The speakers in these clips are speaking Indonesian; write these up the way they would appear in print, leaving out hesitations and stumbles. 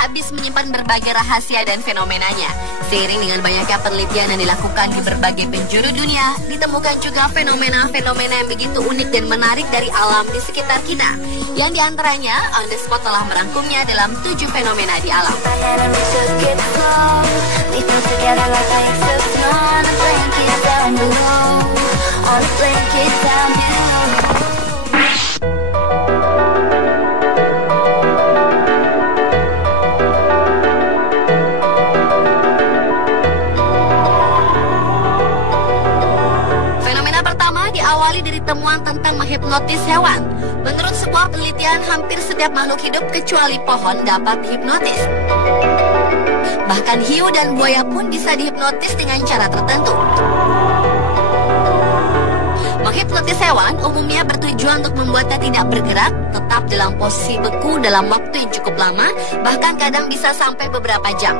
Habis menyimpan berbagai rahasia dan fenomenanya. Seiring dengan banyaknya penelitian yang dilakukan di berbagai penjuru dunia, ditemukan juga fenomena-fenomena yang begitu unik dan menarik dari alam di sekitar kita. Yang diantaranya, On The Spot telah merangkumnya dalam 7 fenomena di alam. Temuan tentang menghipnotis hewan. Menurut sebuah penelitian, hampir setiap makhluk hidup kecuali pohon dapat dihipnotis. Bahkan hiu dan buaya pun bisa dihipnotis dengan cara tertentu. Menghipnotis hewan umumnya bertujuan untuk membuatnya tidak bergerak, tetap dalam posisi beku dalam waktu yang cukup lama, bahkan kadang bisa sampai beberapa jam.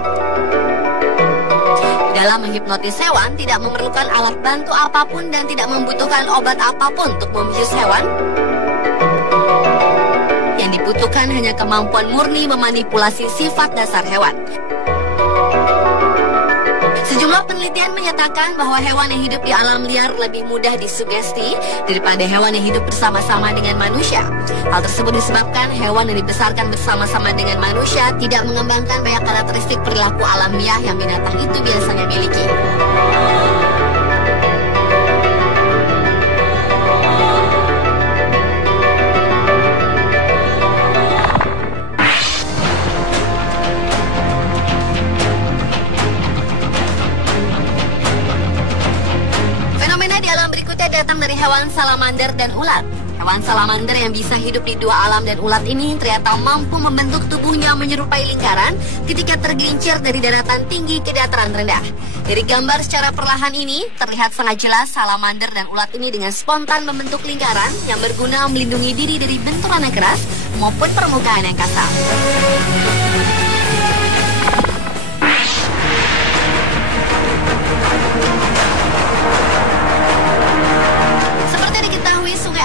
Dalam menghipnotis hewan tidak memerlukan alat bantu apapun dan tidak membutuhkan obat apapun untuk membius hewan. Yang dibutuhkan hanya kemampuan murni memanipulasi sifat dasar hewan. Sejumlah penelitian menyatakan bahwa hewan yang hidup di alam liar lebih mudah disugesti daripada hewan yang hidup bersama-sama dengan manusia. Hal tersebut disebabkan hewan yang dibesarkan bersama-sama dengan manusia tidak mengembangkan banyak karakteristik perilaku alamiah yang binatang itu biasanya miliki. Datang dari hewan salamander dan ulat. Hewan salamander yang bisa hidup di dua alam dan ulat ini ternyata mampu membentuk tubuhnya menyerupai lingkaran ketika tergelincir dari daratan tinggi ke dataran rendah. Dari gambar secara perlahan ini, terlihat sangat jelas salamander dan ulat ini dengan spontan membentuk lingkaran yang berguna melindungi diri dari benturan yang keras maupun permukaan yang kasar.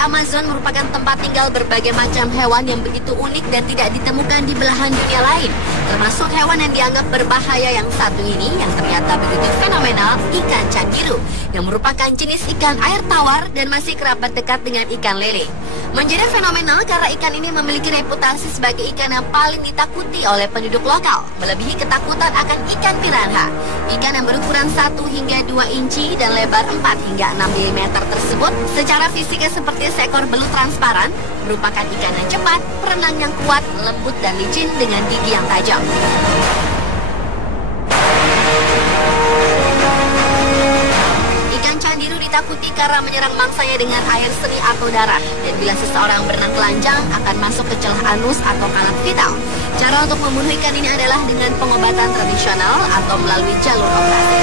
Amazon merupakan tempat tinggal berbagai macam hewan yang begitu unik dan tidak ditemukan di belahan dunia lain, termasuk hewan yang dianggap berbahaya yang satu ini yang ternyata begitu fenomenal, ikan candiru, yang merupakan jenis ikan air tawar dan masih kerabat dekat dengan ikan lele. Menjadi fenomenal karena ikan ini memiliki reputasi sebagai ikan yang paling ditakuti oleh penduduk lokal, melebihi ketakutan akan ikan piranha. Ikan yang berukuran 1 hingga 2 inci dan lebar 4 hingga 6 mm tersebut secara fisiknya seperti seekor belut transparan, merupakan ikan yang cepat, perenang yang kuat, lembut dan licin dengan gigi yang tajam. Ikan candiru ditakuti karena menyerang mangsanya dengan air seni atau darah, dan bila seseorang berenang telanjang akan masuk ke celah anus atau kanal vital. Cara untuk membunuh ikan ini adalah dengan pengobatan tradisional atau melalui jalur operasi.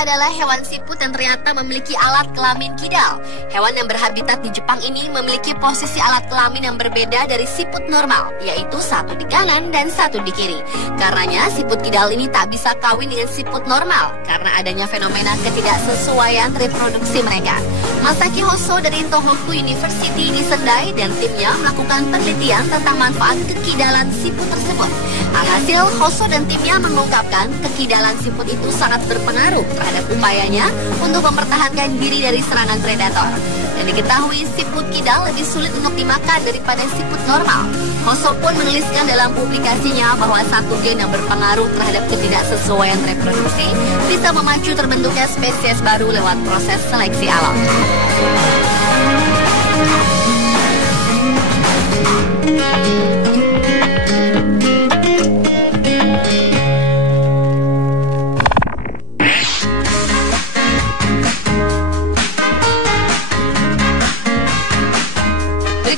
Adalah hewan siput yang ternyata memiliki alat kelamin kidal. Hewan yang berhabitat di Jepang ini memiliki posisi alat kelamin yang berbeda dari siput normal, yaitu satu di kanan dan satu di kiri. Karenanya siput kidal ini tak bisa kawin dengan siput normal karena adanya fenomena ketidaksesuaian reproduksi mereka. Masaki Hoso dari Tohoku University di Sendai dan timnya melakukan penelitian tentang manfaat kekidalan siput tersebut. Alhasil, Hoso dan timnya mengungkapkan kekidalan siput itu sangat berpengaruh terhadap upayanya untuk mempertahankan diri dari serangan predator. Dan diketahui siput kidal lebih sulit untuk dimakan daripada siput normal. Hoso pun menuliskan dalam publikasinya bahwa satu gen yang berpengaruh terhadap ketidaksesuaian reproduksi bisa memacu terbentuknya spesies baru lewat proses seleksi alam.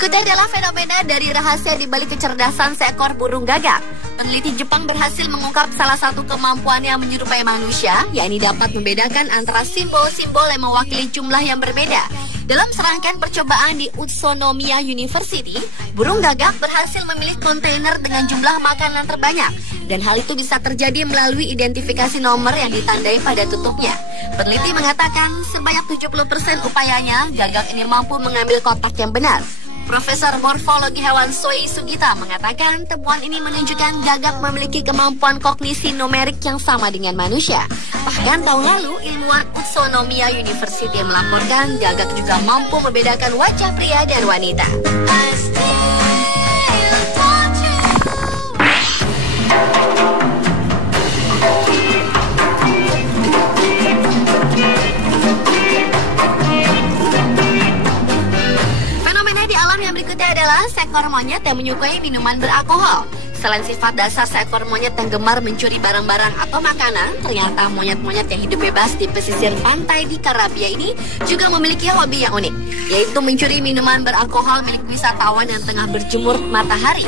Berikutnya adalah fenomena dari rahasia di balik kecerdasan seekor burung gagak. Peneliti Jepang berhasil mengungkap salah satu kemampuan yang menyerupai manusia, yakni dapat membedakan antara simbol-simbol yang mewakili jumlah yang berbeda. Dalam serangkaian percobaan di Utsunomiya University, burung gagak berhasil memilih kontainer dengan jumlah makanan terbanyak, dan hal itu bisa terjadi melalui identifikasi nomor yang ditandai pada tutupnya. Peneliti mengatakan sebanyak 70% upayanya, gagak ini mampu mengambil kotak yang benar. Profesor Morfologi Hewan Soi Sugita mengatakan temuan ini menunjukkan gagak memiliki kemampuan kognisi numerik yang sama dengan manusia. Bahkan tahun lalu, ilmuwan Utsunomiya University melaporkan gagak juga mampu membedakan wajah pria dan wanita. Adalah seekor monyet yang menyukai minuman beralkohol. Selain sifat dasar seekor monyet yang gemar mencuri barang-barang atau makanan, ternyata monyet-monyet yang hidup bebas di pesisir pantai di Karibia ini juga memiliki hobi yang unik, yaitu mencuri minuman beralkohol milik wisatawan yang tengah berjemur matahari.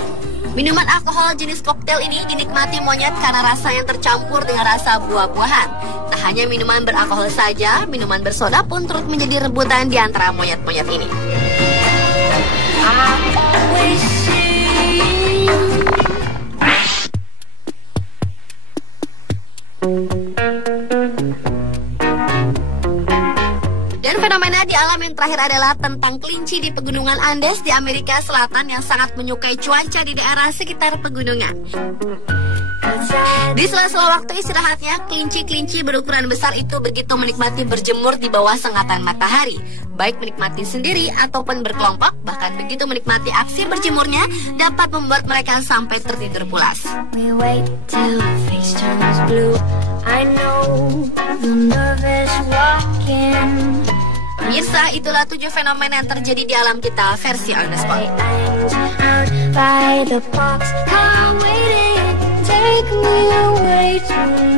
Minuman alkohol jenis koktail ini dinikmati monyet karena rasa yang tercampur dengan rasa buah-buahan. Tak hanya minuman beralkohol saja, minuman bersoda pun turut menjadi rebutan di antara monyet-monyet ini. Dan fenomena di alam yang terakhir adalah tentang kelinci di pegunungan Andes di Amerika Selatan yang sangat menyukai cuaca di daerah sekitar pegunungan. Di sela-sela waktu istirahatnya, kelinci-kelinci berukuran besar itu begitu menikmati berjemur di bawah sengatan matahari. Baik menikmati sendiri ataupun berkelompok, bahkan begitu menikmati aksi berjemurnya dapat membuat mereka sampai tertidur pulas. Pemirsa, itulah 7 fenomena yang terjadi di alam kita versi On The Spot. Take me away to